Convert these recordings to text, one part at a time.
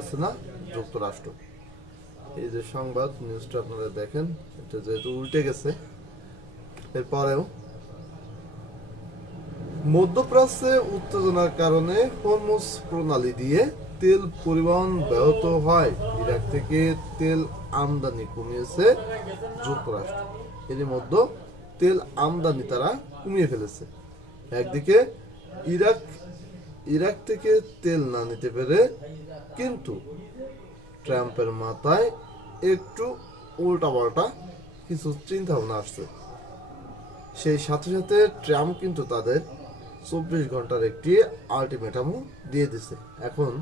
আছে না যুক্তরাষ্ট্র। এই যে সংবাদ নিউজটা আপনারা দেখেন, এটা যেহেতু উল্টে গেছে, এরপরেও মধ্যপ্রাচ্যে উত্তেজনার কারণে হরমুজ প্রণালী দিয়ে তেল পরিবহন ব্যাহত হয়। ইরাক থেকে তেল আমদানি কমিয়েছে যুক্তরাষ্ট্র। এর মধ্যে তেল আমদানি তারা কমিয়ে ফেলেছে। একদিকে ইরাক থেকে তেল না নিতে পেরে কিন্তু ট্রাম্পের মাথায় একটু উল্টাপাল্টা কিছু চিন্তা ভাবনা আসছে। সেই সাথে সাথে ট্রাম্প কিন্তু তাদের 24 ঘন্টার একটি আলটিমেটামও দিয়ে দিছে। এখন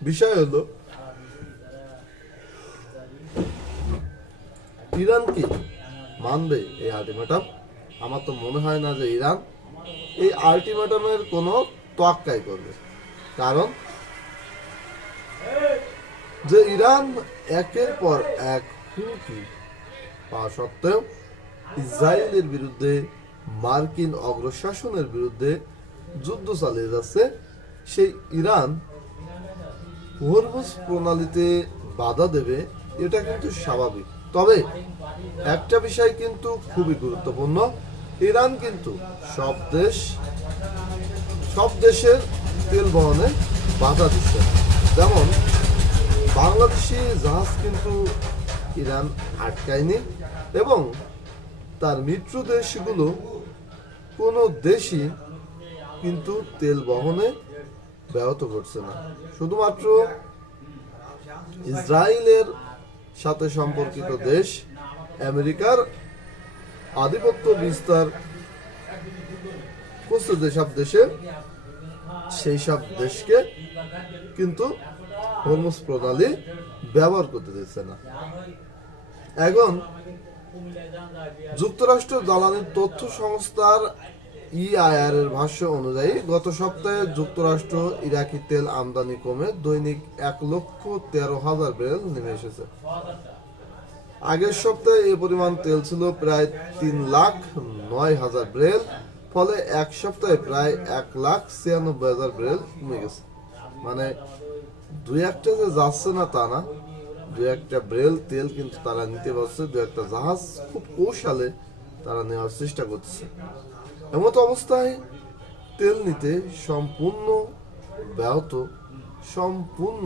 বিষয় হলো ইরান কি মানবে এই আলটিমেটাম? আমার তো মনে হয় না যে ইরান এই আলটিমেটামের কোনো তোয়াক্কাই করবে। কারণ যে ইরান একের পর এক হুমকি পাওয়া সত্ত্বেও ইসরায়েলের বিরুদ্ধে, মার্কিন অগ্রশাসনের বিরুদ্ধে যুদ্ধ চালিয়ে যাচ্ছে, সেই ইরান হরমুজ প্রণালীতে বাধা দেবে, এটা কিন্তু স্বাভাবিক। তবে একটা বিষয় কিন্তু খুবই গুরুত্বপূর্ণ, ইরান কিন্তু সব দেশের তেল বহনে বাধা দিচ্ছে। যেমন বাংলাদেশি জাহাজ কিন্তু ইরান আটকায়নি, এবং তার মিত্র দেশগুলো কোনো দেশই কিন্তু তেল বহনে ব্যাহত করছে না। শুধুমাত্র ইসরায়েলের সাথে সম্পর্কিত দেশ আমেরিকার আধিপত্য বিস্তার করছে যেসব দেশে, সেই সব দেশকে কিন্তু হরমুজ প্রণালী ব্যবহার করতে দিচ্ছে না। এখন যুক্তরাষ্ট্র জ্বালানি তথ্য সংস্থার EIR এর ভাষ্য অনুযায়ী গত সপ্তাহে যুক্তরাষ্ট্র ইরাকি তেল আমদানি কমে দৈনিক 1,13,000 ব্যারেল নেমে এসেছে। আগের সপ্তাহে এই পরিমাণ তেল ছিল প্রায় 3,09,000 ব্যারেল, ফলে এক সপ্তাহে প্রায় 1,96,000 ব্যারেল কমে গেছে। মানে দুই একটা যে যাচ্ছে না তা না, দু একটা ব্যারেল তেল কিন্তু তারা নিতে পারছে, দু একটা জাহাজ খুব কৌশলে তারা নেওয়ার চেষ্টা করছে। এমত অবস্থায় তেল নিতে সম্পূর্ণ ব্যাহত, সম্পূর্ণ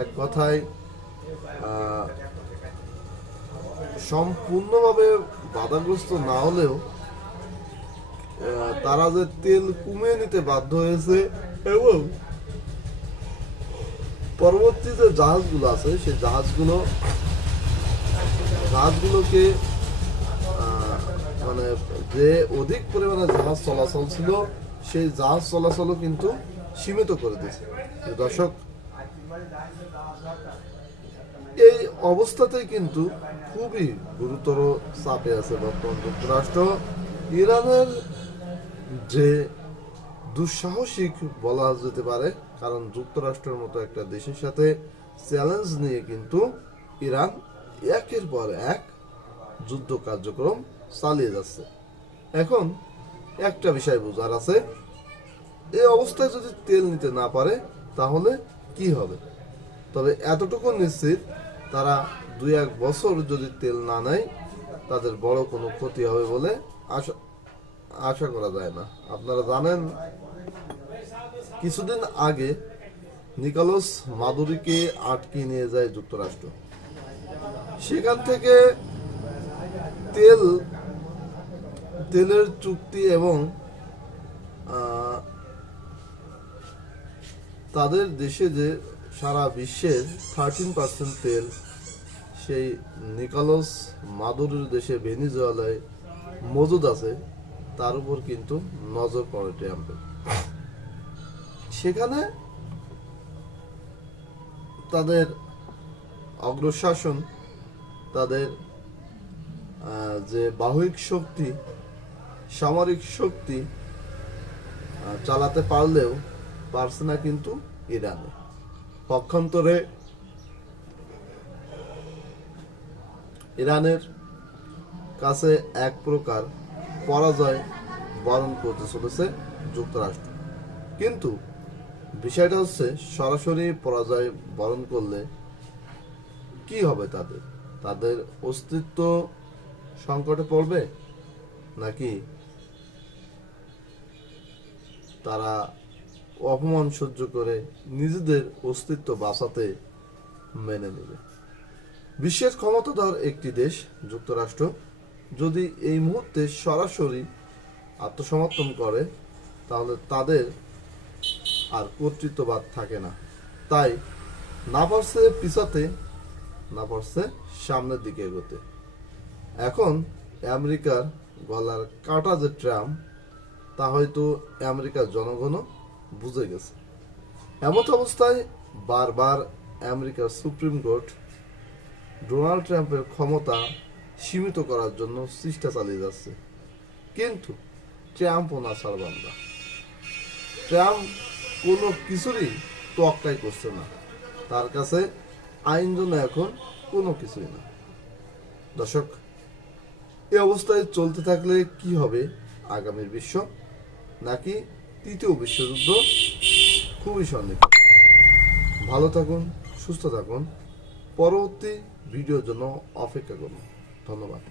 এক কথায় সম্পূর্ণভাবে বাধাগ্রস্ত না হলেও তারা যে তেল কমিয়ে নিতে বাধ্য হয়েছে, এবং পরবর্তী যে জাহাজগুলো আছে সেই জাহাজগুলোকে মানে যে অধিক পরিমাণে জাহাজ চলাচল ছিল সেই জাহাজ চলাচলও কিন্তু সীমিত করে দিয়েছে। দর্শক, এই অবস্থাতেই কিন্তু খুবই গুরুতর চাপে আছে বর্তমান যুক্তরাষ্ট্র। ইরানের যে দুঃসাহসিক বলা যেতে পারে, কারণ যুক্তরাষ্ট্রের মতো একটা দেশের সাথে চ্যালেঞ্জ নিয়ে কিন্তু ইরান একের পর এক যুদ্ধ কার্যক্রম চালিয়ে যাচ্ছে। এখন একটা বিষয় বোঝার আছে, এই অবস্থায় যদি তেল নিতে না পারে তাহলে কি হবে। তবে এতটুকু নিশ্চিত, তারা 2-1 বছর যদি তেল না নেয় তাদের বড় কোনো ক্ষতি হবে বলে আশা করা যায় না। আপনারা জানেন, কিছুদিন আগে নিকোলাস মাদুরোকে আটকে নিয়ে যায় যুক্তরাষ্ট্র। সেখান থেকে তেলের চুক্তি এবং তাদের দেশে যে সারা বিশ্বের 13% তেল সেই নিকোলাস মাদুরোর দেশে ভেনিজুয়েলায় মজুদ আছে, তার উপর কিন্তু নজর পড়ে ট্রাম্পের। সেখানে তাদের অগ্রশাসন, তাদের যে বাহ্যিক শক্তি, সামরিক শক্তি চালাতে পারলেও পারছে না কিন্তু ইরানে। পক্ষান্তরে ইরানের কাছে এক প্রকার পরাজয় বরণ করতে চলেছে যুক্তরাষ্ট্র। কিন্তু বিষয়টা হচ্ছে সরাসরি পরাজয় বরণ করলে কি হবে তাদের? তাদের অস্তিত্ব সংকটে পড়বে, নাকি তারা অপমান সহ্য করে নিজেদের অস্তিত্ব বাঁচাতে মেনে নেবে? বিশ্বের ক্ষমতাধর একটি দেশ যুক্তরাষ্ট্র যদি এই মুহূর্তে সরাসরি আত্মসমর্পণ করে, তাহলে তাদের আর কর্তৃত্ববাদ থাকে না। তাই না পারছে পিছাতে, না পারছে সামনের দিকে এগোতে। এখন আমেরিকার গলার কাটা যে ট্রাম্প, তা হয়তো আমেরিকার জনগণও বুঝে গেছে। এমত অবস্থায় বারবার আমেরিকার সুপ্রিম কোর্ট ডোনাল্ড ট্রাম্পের ক্ষমতা সীমিত করার জন্য চেষ্টা চালিয়ে যাচ্ছে, কিন্তু ট্রাম্পও না ছাড়বান্দা। ট্রাম্প কোনো কিছুরই তোয়াক্কাই করছে না, তার কাছে আইন জন্য এখন কোনো কিছুই না। দর্শক, এই অবস্থায় চলতে থাকলে কি হবে আগামীর বিশ্ব, নাকি তৃতীয় বিশ্বযুদ্ধ? খুবই সন্দেহ। ভালো থাকুন, সুস্থ থাকুন, পরবর্তী ভিডিওর জন্য অপেক্ষা করুন। ধন্যবাদ।